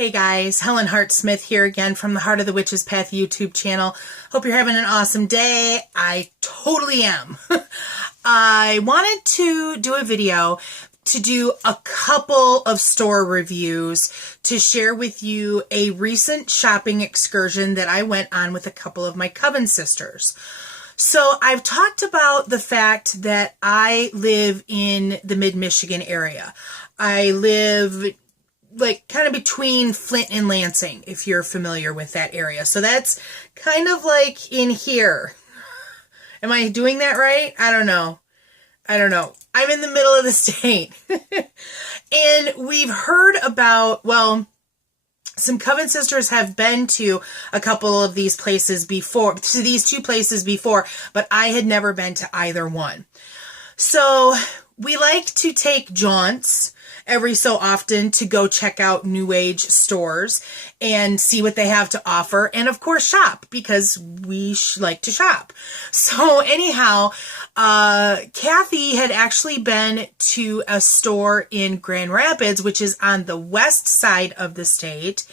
Hey guys, Helen Hart Smith here again from the Heart of the Witch's Path YouTube channel. Hope you're having an awesome day. I totally am. I wanted to do a video to do a couple of store reviews to share with you a recent shopping excursion that I went on with a couple of my coven sisters. So I've talked about the fact that I live in the mid-Michigan area. I live like kind of between Flint and Lansing, if you're familiar with that area. So that's kind of like in here. Am I doing that right? I don't know. I'm in the middle of the state. And we've heard about, well, some coven sisters have been to a couple of these places before, to these two places before, but I had never been to either one. So we like to take jaunts every so often to go check out New Age stores and see what they have to offer. And of course shop, because we like to shop. So anyhow, Kathy had actually been to a store in Grand Rapids, which is on the west side of the state.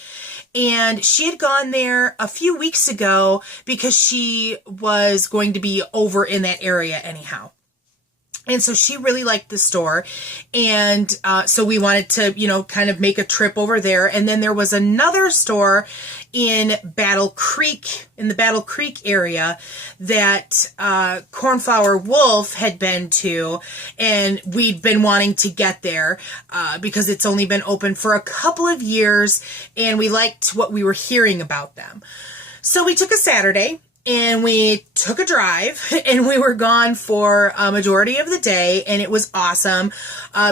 And she had gone there a few weeks ago because she was going to be over in that area anyhow. And so she really liked the store. And so we wanted to, kind of make a trip over there. And then there was another store in Battle Creek, in the Battle Creek area that Cornflower Wolf had been to. And we'd been wanting to get there because it's only been open for a couple of years. And we liked what we were hearing about them. So we took a Saturday. And we took a drive, and we were gone for a majority of the day, and it was awesome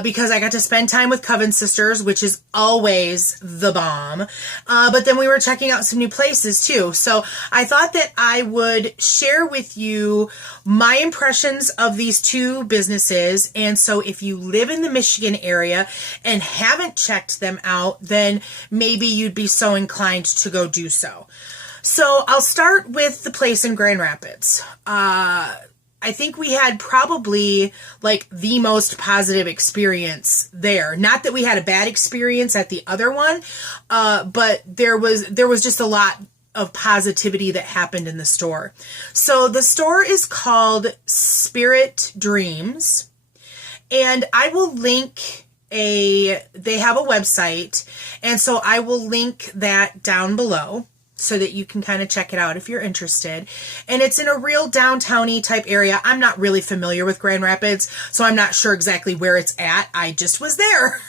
because I got to spend time with coven sisters, which is always the bomb. But then we were checking out some new places too. So I thought that I would share with you my impressions of these two businesses. And so if you live in the Michigan area and haven't checked them out, then maybe you'd be so inclined to go do so. So I'll start with the place in Grand Rapids. I think we had probably like the most positive experience there. Not that we had a bad experience at the other one, but there was just a lot of positivity that happened in the store. So the store is called Spirit Dreams, and I will link they have a website, and so I will link that down below, so that you can kind of check it out if you're interested. And it's in a real downtown-y type area. I'm not really familiar with Grand Rapids, so I'm not sure exactly where it's at. I just was there.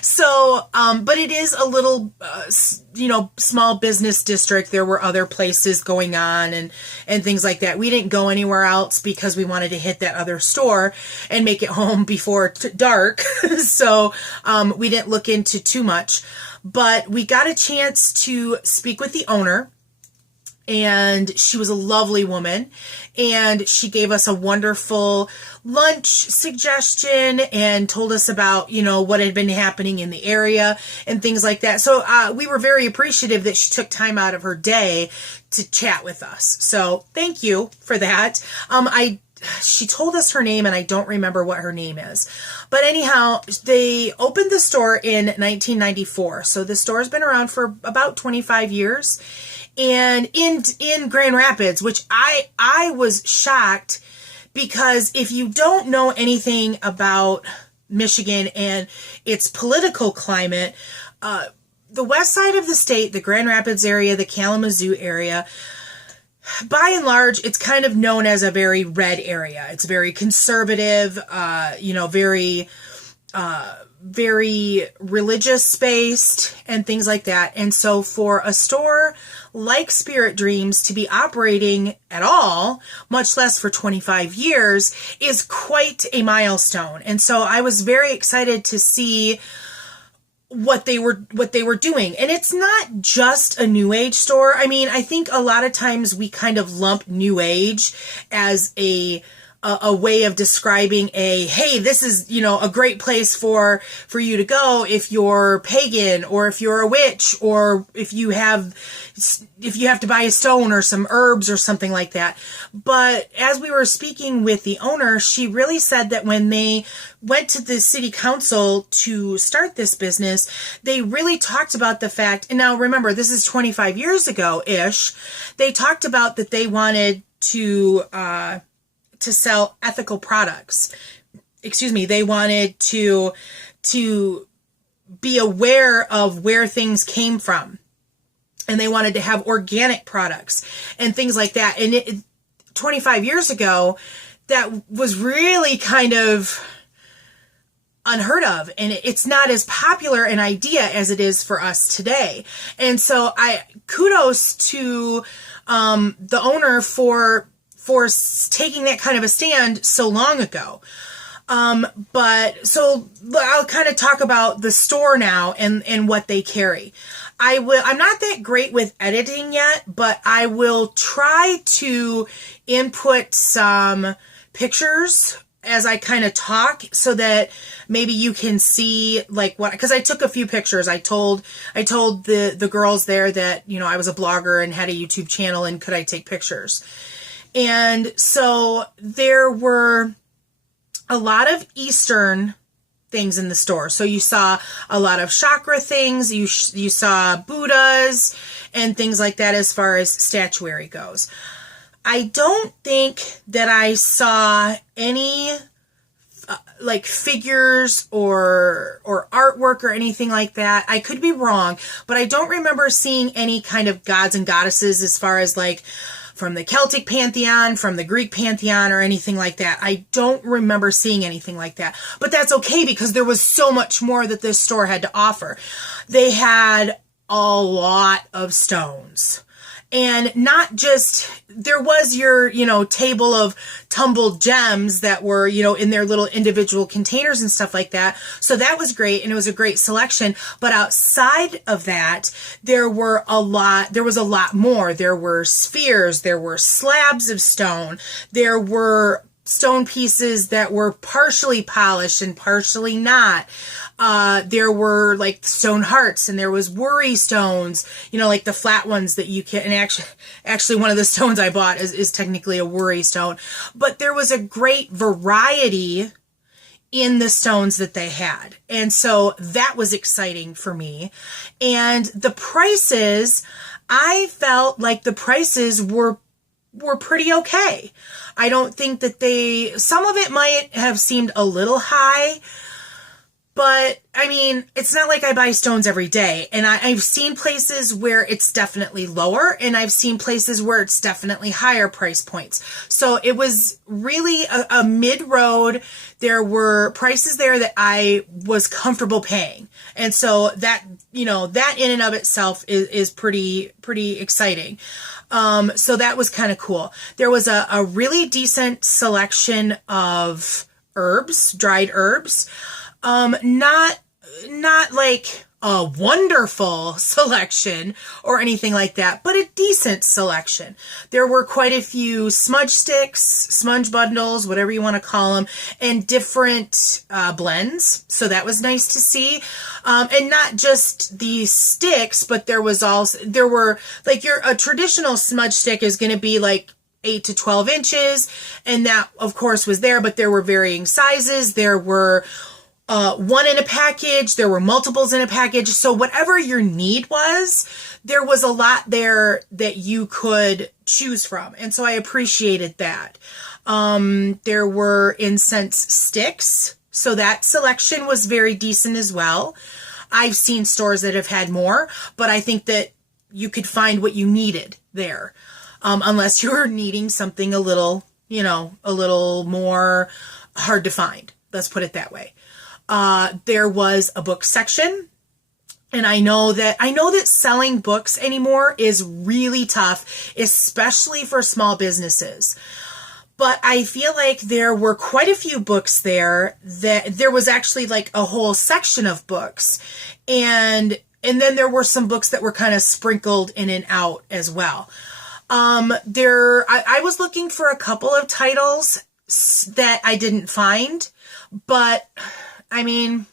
So, but it is a little, small business district. There were other places going on and things like that. We didn't go anywhere else because we wanted to hit that other store and make it home before dark. So, we didn't look into too much. But we got a chance to speak with the owner, and she was a lovely woman, and she gave us a wonderful lunch suggestion and told us about, what had been happening in the area and things like that. So we were very appreciative that she took time out of her day to chat with us. So thank you for that. She told us her name, and I don't remember what her name is. But anyhow, they opened the store in 1994. So the store's been around for about 25 years. And in Grand Rapids, which I was shocked, because if you don't know anything about Michigan and its political climate, the west side of the state, the Grand Rapids area, the Kalamazoo area, by and large, it's kind of known as a very red area. It's very conservative, very religious based and things like that. And so for a store like Spirit Dreams to be operating at all, much less for 25 years, is quite a milestone. And so I was very excited to see what they were doing. And it's not just a New Age store. I mean, I think a lot of times we kind of lump New Age as a a way of describing hey, this is, a great place for you to go if you're pagan, or if you're a witch, or if you have to buy a stone or some herbs or something like that. But as we were speaking with the owner, she really said that when they went to the city council to start this business, they really talked about the fact, and now remember, this is 25 years ago-ish, they talked about that they wanted to sell ethical products. They wanted to be aware of where things came from. And they wanted to have organic products and things like that. And 25 years ago, that was really kind of unheard of. And it's not as popular an idea as it is for us today. And so kudos to the owner for taking that kind of a stand so long ago. But so I'll kind of talk about the store now and what they carry. I'm not that great with editing yet, but I will try to input some pictures as I kind of talk so that maybe you can see like because I took a few pictures. I told the girls there that, I was a blogger and had a YouTube channel, and could I take pictures? And so there were a lot of Eastern things in the store. So you saw a lot of chakra things. You saw Buddhas and things like that as far as statuary goes. I don't think that I saw any like figures or artwork or anything like that. I could be wrong, but I don't remember seeing any kind of gods and goddesses as far as like from the Celtic pantheon, from the Greek pantheon, or anything like that. I don't remember seeing anything like that. But that's okay, because there was so much more that this store had to offer. They had a lot of stones. And not just, there was your, table of tumbled gems that were, in their little individual containers and stuff like that. So that was great, and it was a great selection. But outside of that, there was a lot more. There were spheres, there were slabs of stone, there were stone pieces that were partially polished and partially not. There were like stone hearts, and there was worry stones, like the flat ones that you can, and actually one of the stones I bought is technically a worry stone, but there was a great variety in the stones that they had. And so that was exciting for me. And the prices, I felt like the prices were pretty okay. I don't think that some of it might have seemed a little high, but I mean, it's not like I buy stones every day. And I've seen places where it's definitely lower, and I've seen places where it's definitely higher price points. So it was really a mid-road. There were prices there that I was comfortable paying. And so that, that in and of itself is pretty exciting. So that was kind of cool. There was a really decent selection of herbs, dried herbs. Not like a wonderful selection or anything like that, but a decent selection. There were quite a few smudge sticks, smudge bundles, whatever you want to call them, and different blends. So that was nice to see. And not just these sticks, but there were like a traditional smudge stick is going to be like 8 to 12 inches. And that of course was there, but there were varying sizes. There were one in a package, there were multiples in a package. So whatever your need was, there was a lot there that you could choose from. And so I appreciated that. There were incense sticks. So that selection was very decent as well. I've seen stores that have had more, but I think that you could find what you needed there. Unless you're needing something a little more hard to find. Let's put it that way. There was a book section, and I know that selling books anymore is really tough, especially for small businesses. But I feel like there were quite a few books there, that there was actually like a whole section of books, and then there were some books that were kind of sprinkled in and out as well. I was looking for a couple of titles. that I didn't find, but I mean,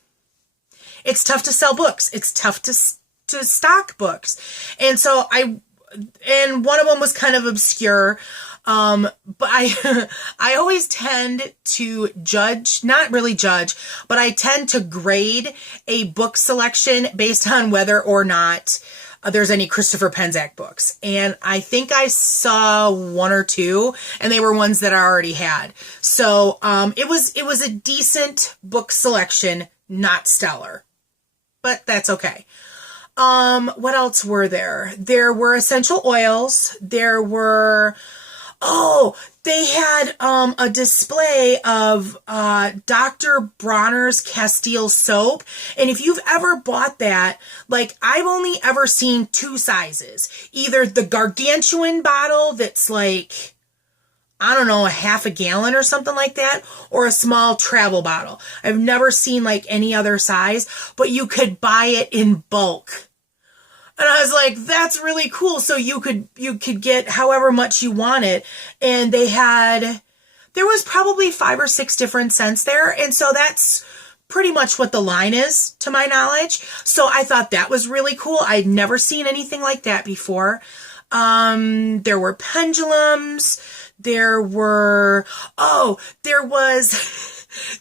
it's tough to sell books. It's tough to stock books. And so and one of them was kind of obscure. But I always tend to judge, not really judge, but I tend to grade a book selection based on whether or not there's any Christopher Penczak books. And I think I saw one or two, and they were ones that I already had. So, it was a decent book selection, not stellar, but that's okay. What else were there? There were essential oils. There were, they had a display of Dr. Bronner's Castile soap. And if you've ever bought that, like, I've only ever seen two sizes. Either the gargantuan bottle that's like, I don't know, a half a gallon or something like that, or a small travel bottle. I've never seen like any other size, but you could buy it in bulk. And I was like, that's really cool. So you could get however much you wanted. And there was probably 5 or 6 different scents there. And so that's pretty much what the line is, to my knowledge. So I thought that was really cool. I'd never seen anything like that before. There were pendulums. There was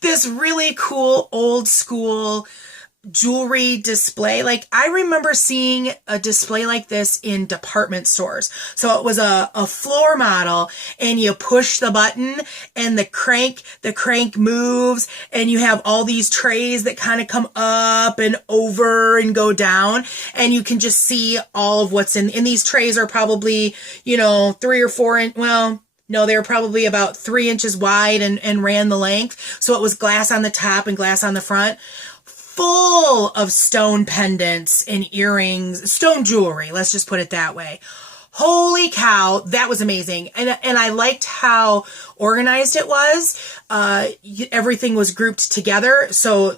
this really cool old school jewelry display. Like, I remember seeing a display like this in department stores. So it was a floor model, and you push the button and the crank moves, and you have all these trays that kind of come up and over and go down, and you can just see all of what's in these trays. Are probably, 3 or 4 no, they were probably about 3 inches wide and ran the length. So it was glass on the top and glass on the front. Full of stone pendants and earrings, stone jewelry, let's just put it that way. Holy cow, that was amazing. And I liked how organized it was. Everything was grouped together. So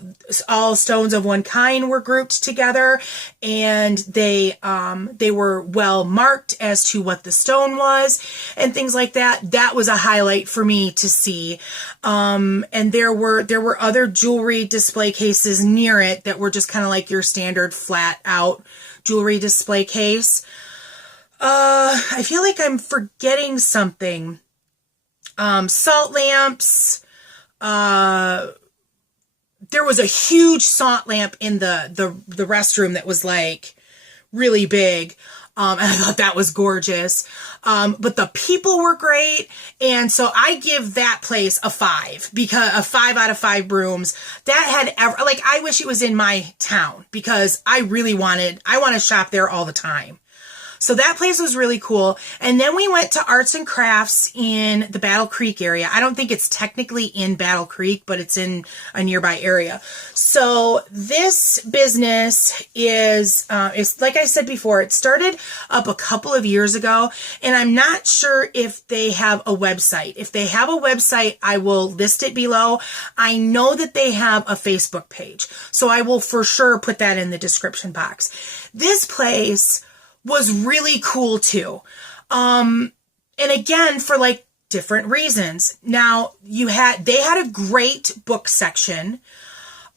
all stones of one kind were grouped together, and they were well marked as to what the stone was and things like that. That was a highlight for me to see. And there were other jewelry display cases near it that were just kind of like your standard flat out jewelry display case. I feel like I'm forgetting something. Salt lamps. There was a huge salt lamp in the restroom that was like really big. And I thought that was gorgeous. But the people were great. And so I give that place a 5, because a 5 out of 5 rooms that had I wish it was in my town, because I want to shop there all the time. So that place was really cool. And then we went to Arts and Crafts in the Battle Creek area. I don't think it's technically in Battle Creek, but it's in a nearby area. So this business is like I said before, it started up a couple of years ago, and I'm not sure if they have a website. If they have a website, I will list it below. I know that they have a Facebook page, so I will for sure put that in the description box. This place was really cool too. And again, for like different reasons. Now, they had a great book section.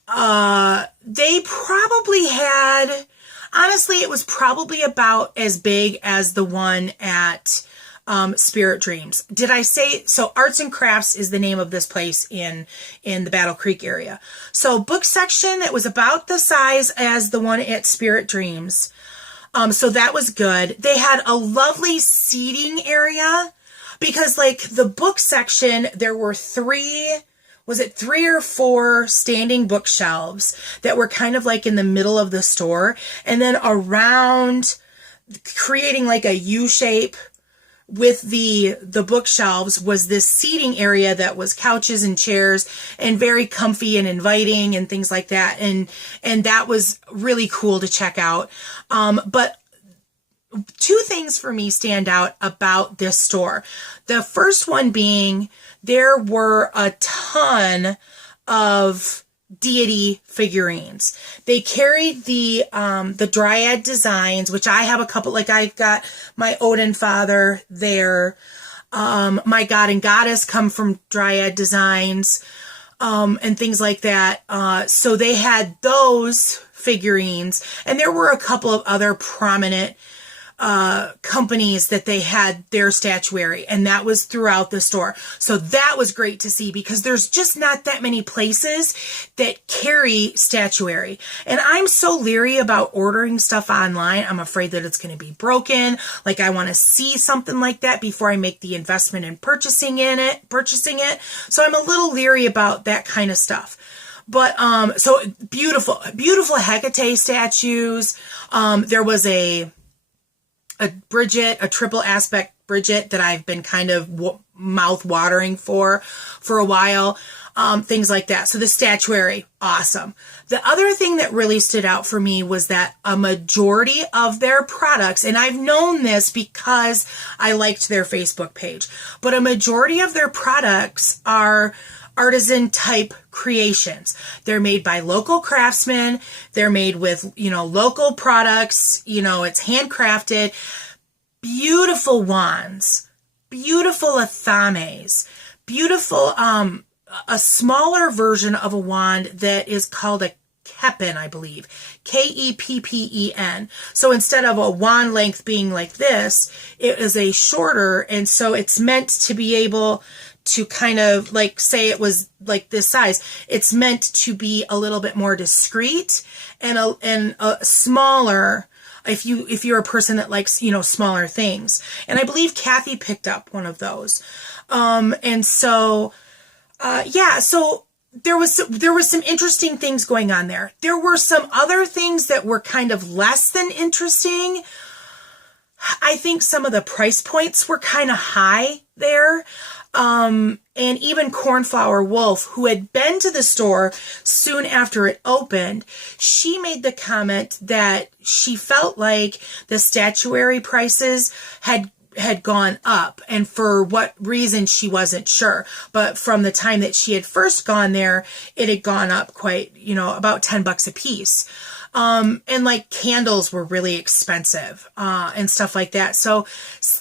They probably had, honestly, it was probably about as big as the one at Spirit Dreams. Did I say, so Arts and Crafts is the name of this place in the Battle Creek area. So book section that was about the size as the one at Spirit Dreams. So that was good. They had a lovely seating area, because like the book section, there were 3 or 4 standing bookshelves that were kind of like in the middle of the store. And then around, creating like a U shape with the bookshelves, was this seating area that was couches and chairs and very comfy and inviting and things like that. And that was really cool to check out. But 2 things for me stand out about this store. The first one being, there were a ton of deity figurines. They carried the Dryad designs, which I have a couple, like I've got my Odin father there. My God and Goddess come from Dryad Designs, and things like that. So they had those figurines, and there were a couple of other prominent companies that they had their statuary, and that was throughout the store. So that was great to see, because there's just not that many places that carry statuary. And I'm so leery about ordering stuff online. I'm afraid that it's going to be broken. Like, I want to see something like that before I make the investment in purchasing it. So I'm a little leery about that kind of stuff. But, so beautiful Hecate statues. There was a Bridget, a triple aspect Bridget that I've been kind of mouth watering for a while. Things like that. So the statuary, awesome. The other thing that really stood out for me was that a majority of their products, and I've known this because I liked their Facebook page, but a majority of their products are artisan type creations. They're made by local craftsmen. They're made with, local products. It's handcrafted. Beautiful wands, beautiful athames, beautiful, a smaller version of a wand that is called a Keppen, I believe. Keppen. So instead of a wand length being like this, it is a shorter, and so it's meant to be able to kind of, like, say it was like this size. It's meant to be a little bit more discreet and a smaller, if you're a person that likes, smaller things. And I believe Kathy picked up one of those. And so, so there was some interesting things going on there. There were some other things that were kind of less than interesting. I think some of the price points were kind of high there. And even Cornflower Wolf, who had been to the store soon after it opened, she made the comment that she felt like the statuary prices had gone up, and for what reason she wasn't sure. But from the time that she had first gone there, it had gone up quite, about $10 a piece. And like candles were really expensive, and stuff like that. So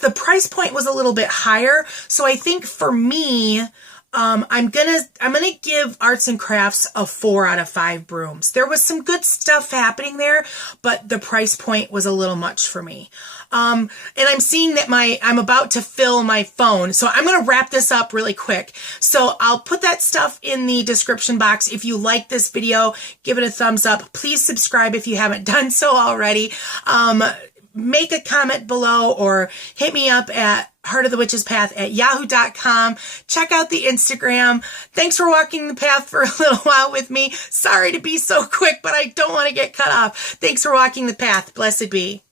the price point was a little bit higher. So I think for me, I'm gonna give Arts and Crafts a 4 out of 5 brooms. There was some good stuff happening there, but the price point was a little much for me. And I'm seeing that I'm about to fill my phone, so I'm gonna wrap this up really quick. So I'll put that stuff in the description box. If you like this video, give it a thumbs up. Please subscribe if you haven't done so already. Make a comment below or hit me up at heartofthewitchespath@yahoo.com. Check out the Instagram. Thanks for walking the path for a little while with me. Sorry to be so quick, but I don't want to get cut off. Thanks for walking the path. Blessed be.